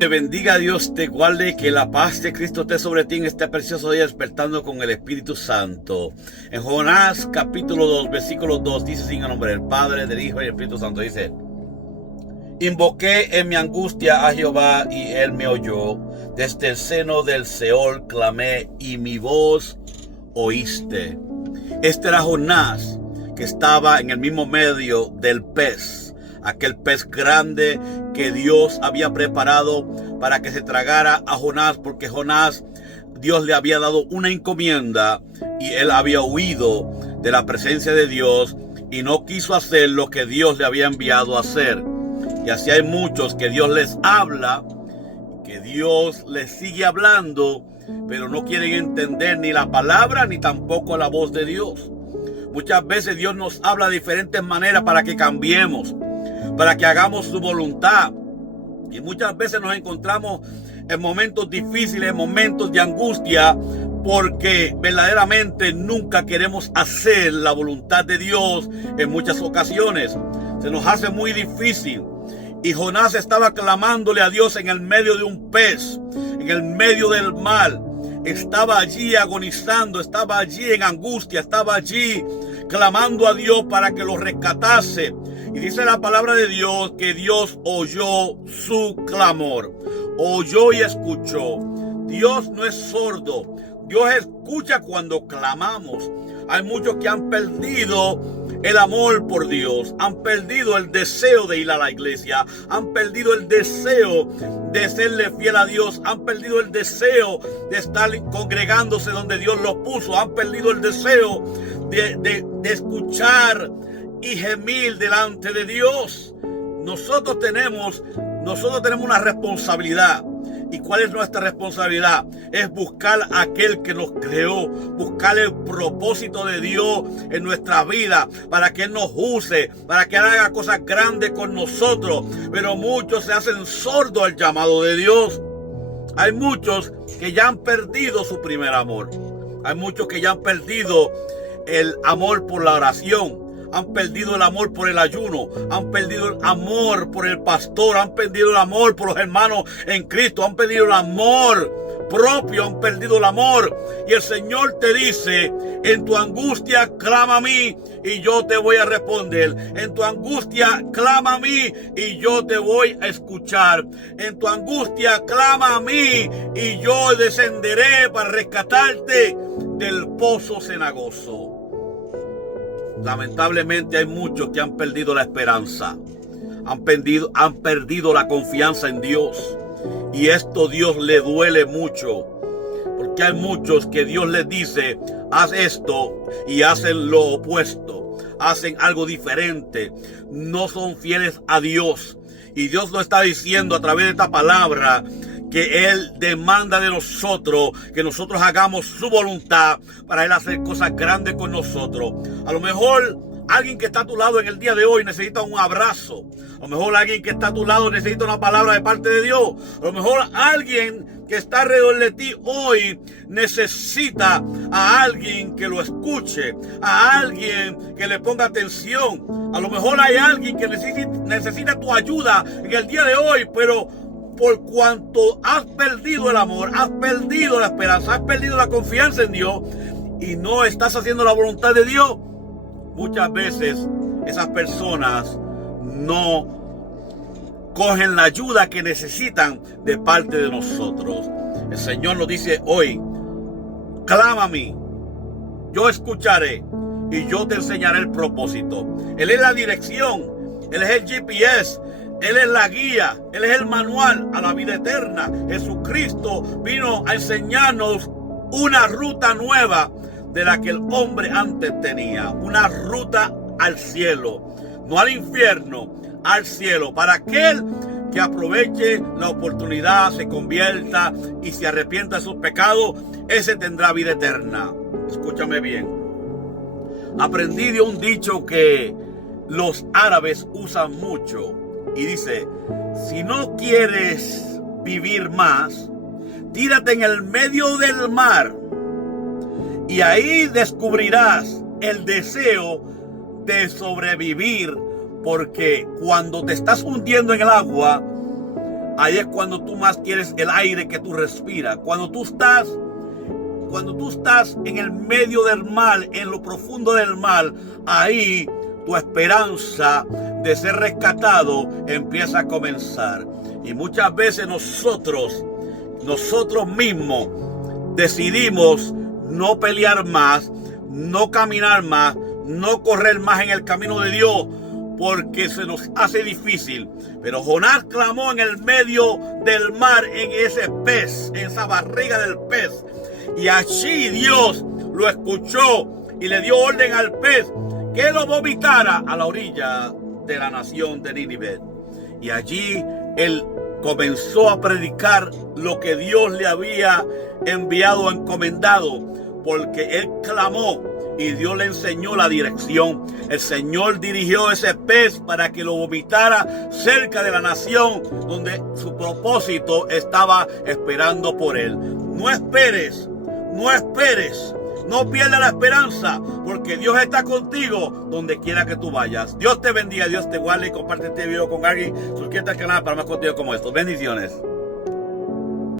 Te bendiga Dios, te guarde, que la paz de Cristo esté sobre ti en este precioso día, despertando con el Espíritu Santo. En Jonás capítulo 2, versículo 2, dice sin el nombre del Padre, del Hijo y del Espíritu Santo, dice: Invoqué en mi angustia a Jehová y él me oyó. Desde el seno del Seol clamé y mi voz oíste. Este era Jonás, que estaba en el mismo medio del pez, aquel pez grande que Dios había preparado para que se tragara a Jonás, porque Jonás, Dios le había dado una encomienda y él había huido de la presencia de Dios y no quiso hacer lo que Dios le había enviado a hacer. Y así hay muchos que Dios les habla, que Dios les sigue hablando, pero no quieren entender ni la palabra ni tampoco la voz de Dios. Muchas veces Dios nos habla de diferentes maneras para que cambiemos, para que hagamos su voluntad. Y muchas veces nos encontramos en momentos difíciles, en momentos de angustia, porque verdaderamente nunca queremos hacer la voluntad de Dios en muchas ocasiones. Se nos hace muy difícil. Y Jonás estaba clamándole a Dios en el medio de un pez, en el medio del mar. Estaba allí agonizando, estaba allí en angustia, estaba allí clamando a Dios para que lo rescatase. Y dice la palabra de Dios que Dios oyó su clamor, oyó y escuchó. Dios no es sordo, Dios escucha cuando clamamos. Hay muchos que han perdido el amor por Dios, han perdido el deseo de ir a la iglesia, han perdido el deseo de serle fiel a Dios, han perdido el deseo de estar congregándose donde Dios los puso, han perdido el deseo de escuchar y gemir delante de Dios. Nosotros tenemos una responsabilidad. ¿Y cuál es nuestra responsabilidad? Es buscar a aquel que nos creó, buscar el propósito de Dios en nuestra vida, para que Él nos use, para que Él haga cosas grandes con nosotros. Pero muchos se hacen sordos al llamado de Dios. Hay muchos que ya han perdido su primer amor. Hay muchos que ya han perdido el amor por la oración. Han perdido el amor por el ayuno, han perdido el amor por el pastor, han perdido el amor por los hermanos en Cristo, han perdido el amor propio, han perdido el amor. Y el Señor te dice: en tu angustia clama a mí y yo te voy a responder. En tu angustia clama a mí y yo te voy a escuchar. En tu angustia clama a mí y yo descenderé para rescatarte del pozo cenagoso. Lamentablemente hay muchos que han perdido la esperanza, han perdido la confianza en Dios. Y esto Dios le duele mucho, porque hay muchos que Dios les dice: haz esto, y hacen lo opuesto, hacen algo diferente, no son fieles a Dios. Y Dios nos está diciendo a través de esta palabra que Él demanda de nosotros que nosotros hagamos su voluntad para Él hacer cosas grandes con nosotros. A lo mejor alguien que está a tu lado en el día de hoy necesita un abrazo. A lo mejor alguien que está a tu lado necesita una palabra de parte de Dios. A lo mejor alguien que está alrededor de ti hoy necesita a alguien que lo escuche, a alguien que le ponga atención. A lo mejor hay alguien que necesita tu ayuda en el día de hoy, pero por cuanto has perdido el amor, has perdido la esperanza, has perdido la confianza en Dios y no estás haciendo la voluntad de Dios, muchas veces esas personas no cogen la ayuda que necesitan de parte de nosotros. El Señor nos dice hoy: clama a mí, yo escucharé y yo te enseñaré el propósito. Él es la dirección, Él es el GPS, Él es la guía, Él es el manual a la vida eterna. Jesucristo vino a enseñarnos una ruta nueva de la que el hombre antes tenía. Una ruta al cielo, no al infierno, al cielo. Para aquel que aproveche la oportunidad, se convierta y se arrepienta de sus pecados, ese tendrá vida eterna. Escúchame bien. Aprendí de un dicho que los árabes usan mucho. Y dice: si no quieres vivir más, tírate en el medio del mar y ahí descubrirás el deseo de sobrevivir, porque cuando te estás hundiendo en el agua, ahí es cuando tú más quieres el aire que tú respiras. Cuando tú estás en el medio del mar, en lo profundo del mar, ahí tu esperanza de ser rescatado empieza a comenzar. Y muchas veces nosotros mismos decidimos no pelear más, no caminar más, no correr más en el camino de Dios, porque se nos hace difícil. Pero Jonás clamó en el medio del mar, en ese pez, en esa barriga del pez. Y allí Dios lo escuchó y le dio orden al pez que lo vomitara a la orilla de la nación de Nínive. Y allí él comenzó a predicar lo que Dios le había enviado, encomendado, porque él clamó y Dios le enseñó la dirección. El Señor dirigió ese pez para que lo vomitara cerca de la nación donde su propósito estaba esperando por él. No esperes, no pierdas la esperanza, porque Dios está contigo donde quiera que tú vayas. Dios te bendiga, Dios te guarde, y comparte este video con alguien. Suscríbete al canal para más contenido como estos. Bendiciones.